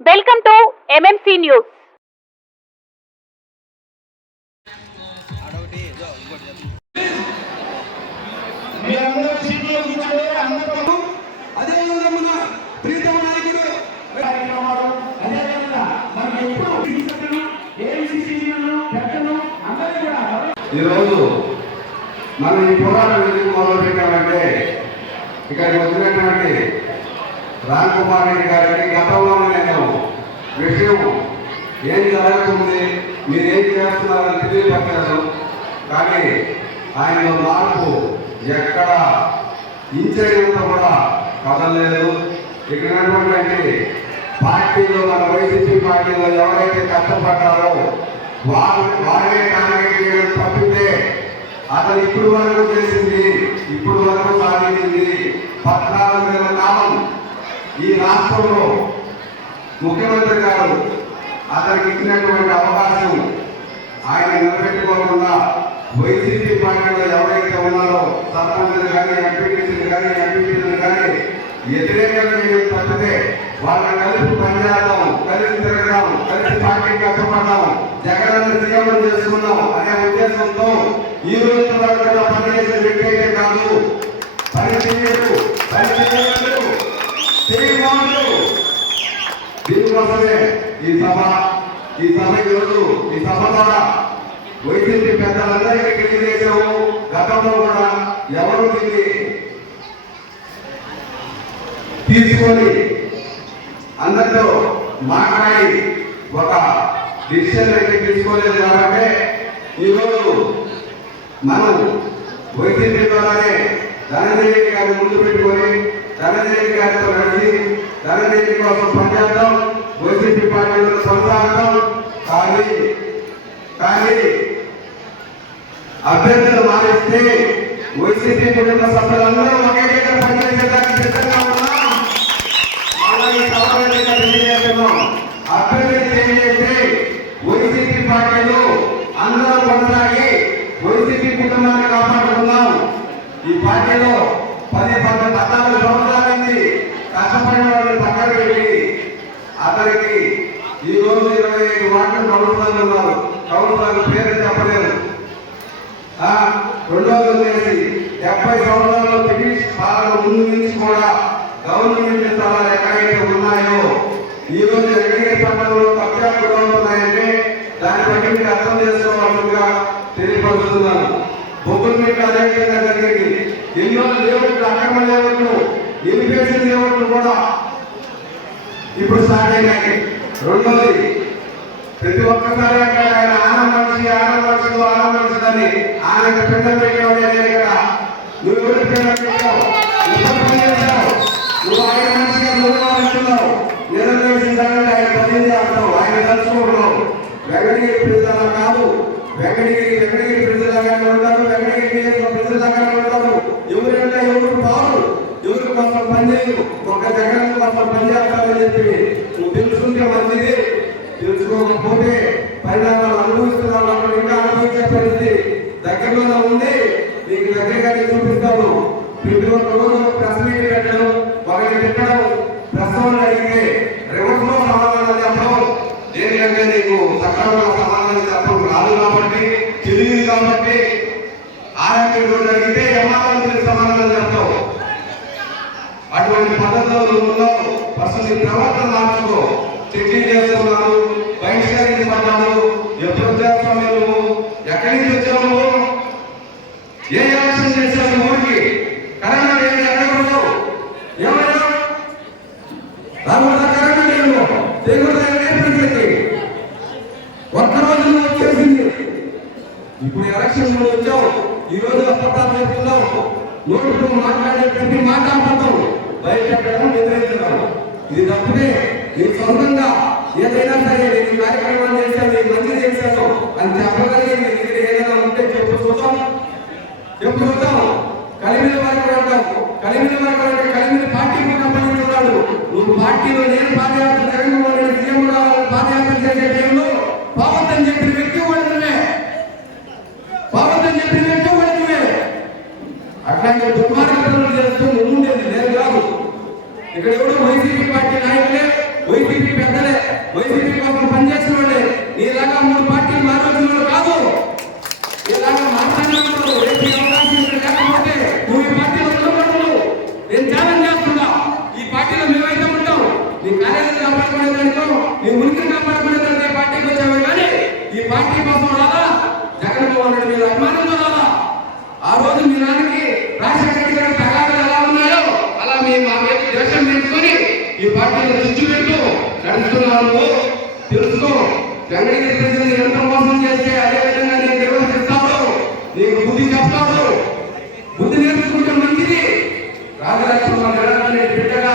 Welcome to MMC news ఈరోజు మనం ఈ పోరాటం ఎందుకు మొదలు పెట్టామంటే ఇక్కడికి వచ్చినటువంటి రామ్ కుమార్ రెడ్డి గారికి గతంలోనే నేను విషయం ఏం జరుగుతుంది మీరేం చేస్తున్నారని తెలియపరచలేదు. కానీ ఆయన మార్పు ఎక్కడ ఇంచేంత కూడా కదలలేదు. ఇక్కడ ఉన్నటువంటి పార్టీలో మన వైసీపీ పార్టీలో ఎవరైతే కష్టపడ్డారో వారు వారినే కాంగ్రెస్ తప్పితే అతను ఇప్పుడు వరకు చేసింది ఇప్పుడు వరకు సాధించింది పద్నాలుగు ఈ రాష్ట్రంలో ముఖ్యమంత్రి గారు అతనికి ఇచ్చినటువంటి అవకాశం ఆయన నిలబెట్టుకోకుండా వైసీపీ పార్టీలో ఎవరైతే ఉన్నారో సర్పంచులు కానీ ఎంపీటీసీలు కానీ ఎంపీటీలు కానీ వ్యతిరేకంగా చేయడం తప్పితే వాళ్ళని కలిసి పనిచేద్దాం కలిసి తిరగడం కలిసి పార్టీ కష్టపడడం జగన్ సీఎం చేసుకుందాం అనే ఉద్దేశంతో ఈ రోజు వరకు ఈ సభ ఈరోజు ఈ సభ ద్వారా వైసీపీ పెద్దలందరికీ తెలియజేసాము గతంలో కూడా ఎవరు దీన్ని తీసుకొని అందరితో మాట్లాడి ఒక డిసిషన్ అయితే తీసుకోలేదు కాబట్టి ఈరోజు మనం వైసీపీ ద్వారానే ధనంజయ గారిని ముందు పెట్టుకొని ధనంజయ గారితో నడిచి ధనంజయ కోసం పనిచేద్దాం వైసీపీ పార్టీలో కొనసాగడం కానీ కానీ అభ్యర్థులు మారిస్తే వైసీపీ కుటుంబ సభ్యులందరూ ఒకే దగ్గర పనిచేసేదానికి సిద్ధంగా ఉన్నాం. అలాగే సభ్యులుగా తెలియజేస్తున్నాం. అభ్యర్థులు తెలియజేస్తే వైసీపీ పార్టీలు అందరూ కొనసాగి వైసీపీ కుటుంబాన్ని కాపాడుకుందాం. ఈ పార్టీలో పది పది పద్నాలుగు సంవత్సరాలైంది. కష్టపడిన వాళ్ళని పక్కన పెట్టి అతనికి ఈ రోజు ఇరవై ఐదు వార్డు కౌన్సిలర్లు ఉన్నారు. కౌన్సిలర్ల పేరు చెప్పలేదు రెండోది వచ్చేసి డెబ్బై సంవత్సరాల బ్రిటిష్ పాలన ముందు నుంచి కూడా గవర్నమెంట్ స్థలాలు ఎక్కడైతే ఉన్నాయో ఈ రోజు ఎక్కడికి పట్టణంలో తప్పగా కూడా ఉన్నాయంటే దాన్ని బట్టి మీరు అర్థం చేసుకోవాల్సిందిగా తెలియపరుస్తున్నాను. బొగ్గుల మీకు అదే విధంగా జరిగింది. ఎన్నో లేవట్లు అక్రమ లేవట్లు ఇన్ఫేషన్ లేవట్లు కూడా ఇప్పుడు స్టార్ట్ అయినాయి. రెండోది ప్రతి ఒక్కసారి ఆయన ఆన మనిషి ఆన మనుషులు ఆన మనిషిదని ఆయనకు పిండం పెట్టావు నేను ఇక్కడ నువ్వు ఎవరు పిండం పెట్టావు. నువ్వు ఆయన మనిషిగా నువ్వు అంటున్నావు. నిరంతరం ఆయన పని చేస్తావు ఆయన తలుచుకుంటున్నావు. వెంకటగిరి ప్రజల కాదు. వెంకటగిరి వెంకటగిరి ప్రజలాగానే ఉంటారు వెంకటగిరి నియోజక ప్రజలాగానే ఉంటారు ఎవరంటే ఎవరు పాలు. ఎవరి కోసం పని చేయరు. ఒక జగన్ కోసం పని నీకు దగ్గరగానే చూపిస్తాము. ప్రతి ఒక్క రోజు ప్రెస్ మీట్ పెట్టడం ఒకటి ప్రశ్నలు అడిగితే రివర్స్లో సమాధానం చెప్పడం దేనికంటే నీకు సమాధానం చెప్పడం రాదు కాబట్టి తెలియదు కాబట్టి ఆరోగ్య రోజు అడిగితే యమాలను సమాధానం చెప్తావు అటువంటి పద్ధతిలో ఉన్నావు అసలు నీ ప్రవర్తన మార్చుకో. చెక్కింగ్ చేస్తున్నాను బహిష్కరించబడ్డాను ఎప్పుడు ఎక్కడి నుంచి వచ్చావు నువ్వు ఏ యాక్షన్ చేశావు నువ్వు ఊరికి కరోనా లేదు ఎక్కడ ఉన్నావు ఏమయ్యా రాకుండా కరోనా లేదు దేవుడు నేర్పించింది ఒక్క రోజులో వచ్చేసింది. ఇప్పుడు ఎలక్షన్లో వచ్చావు. ఈ రోజు అప్పటాలు చెప్తున్నావు. నోటుతో మాట్లాడే ప్రతి మాట అబద్ధం. బయటపెట్టడం పెట్టడం ఇది తప్పుడే నీ సొంతంగా. ఏదైనా సరే నేను ఈ కార్యక్రమాలు చేశాను నేను మంచి చేశాను. అని చెప్పగలిగి నీ ఏదైనా ఉంటే చెప్పు చూద్దాం. చెప్పు చూద్దాం కలిమిన వరకు అంటాం కలిమిన వరకు అంటే కలిమిన పార్టీకి సంబంధించున్నాడు నువ్వు పార్టీలో నేను పాదయాత్ర జగన్మోహన్ రెడ్డి సీఎం కావాలని పాదయాత్ర చేసే టైంలో పావద్దని చెప్పిన వ్యక్తి వాడుతున్నే పావద్దని చెప్పిన వ్యక్తి వాడుతున్నే అట్లాంటి దుర్మార్గతలు చేస్తూ ముందుండేది లేదు కాదు ఇక్కడ ఎవరు వైసీపీ పార్టీ నాయకులే వైసీపీ పెద్ద పెద్దలే వైసీపీ కోసం పనిచేసిన వాళ్ళే నీలాగా మూడు పార్టీలు మాట్లాడిన వాళ్ళు కాదు ఇలాగా మాట్లాడినప్పుడు రేపు ఈ అవకాశం ఇక్కడ లేకపోతే నువ్వు ఈ పార్టీలో ఉండకూడదు నేను త్యాగం చేస్తున్నా ఈ పార్టీలో మేమైతే ఉంటాం నీ కార్యాలయం కాపాడుకునేదానికో నీ ఉనికిని కాపాడుకునేదానికి ఈ పార్టీకి వచ్చావు కానీ ఈ పార్టీ కోసం రాదా జగన్మోహన్ రెడ్డి మీద అభిమానంతో రాదా ఆ రోజు మీ నాన్నకి రాజశేఖర రెడ్డి గారి తగాదాలు ఎలా ఉన్నాయో అలా మీ మా మీద ద్వేషం పెంచుకొని ఈ పార్టీలో చిచ్చు పెట్టు తెలుసుకో. వెంకటగిరి ప్రజలు ఎంత మోసం చేస్తే అదే విధంగా నేను నిర్వహిస్తాను నీకు బుద్ధి చెప్తాను బుద్ధి నేర్చుకుంటే మంచిది. రాజలక్ష్మణ జగన్ బిడ్డగా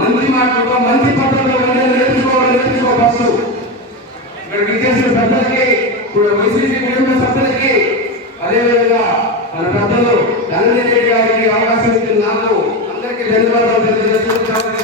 మంచి మాటలతో మంచి పద్ధతిలో ఉండే నేర్చుకోవాలి నేర్చుకో ఇక్కడ విచ్చేసిన పెద్దలకి ఇప్పుడు వైసీపీ కుటుంబ సభ్యులకి అదేవిధంగా మన పెద్దలు ధనంజయ రెడ్డి గారికి అవకాశం ఇచ్చిన నాకు అందరికీ ధన్యవాదాలు తెలియజేస్తున్నాను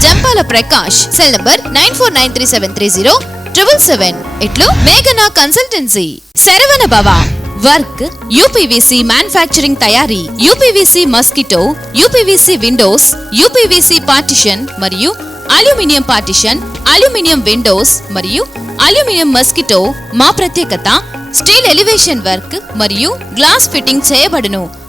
Jampala Prakash cell number nine four nine three seven three zero triple seven ఇట్లు మేఘనా consultancy Saravana Bhava work UPVC manufacturing తయారీ UPVC mosquito UPVC windows UPVC partition మరియు అల్యూమినియం పార్టిషన్ అల్యూమినియం విండోస్ మరియు అల్యూమినియం మస్కిటో మా ప్రత్యేకత. Steel elevation work మరియు glass fitting చేయబడును.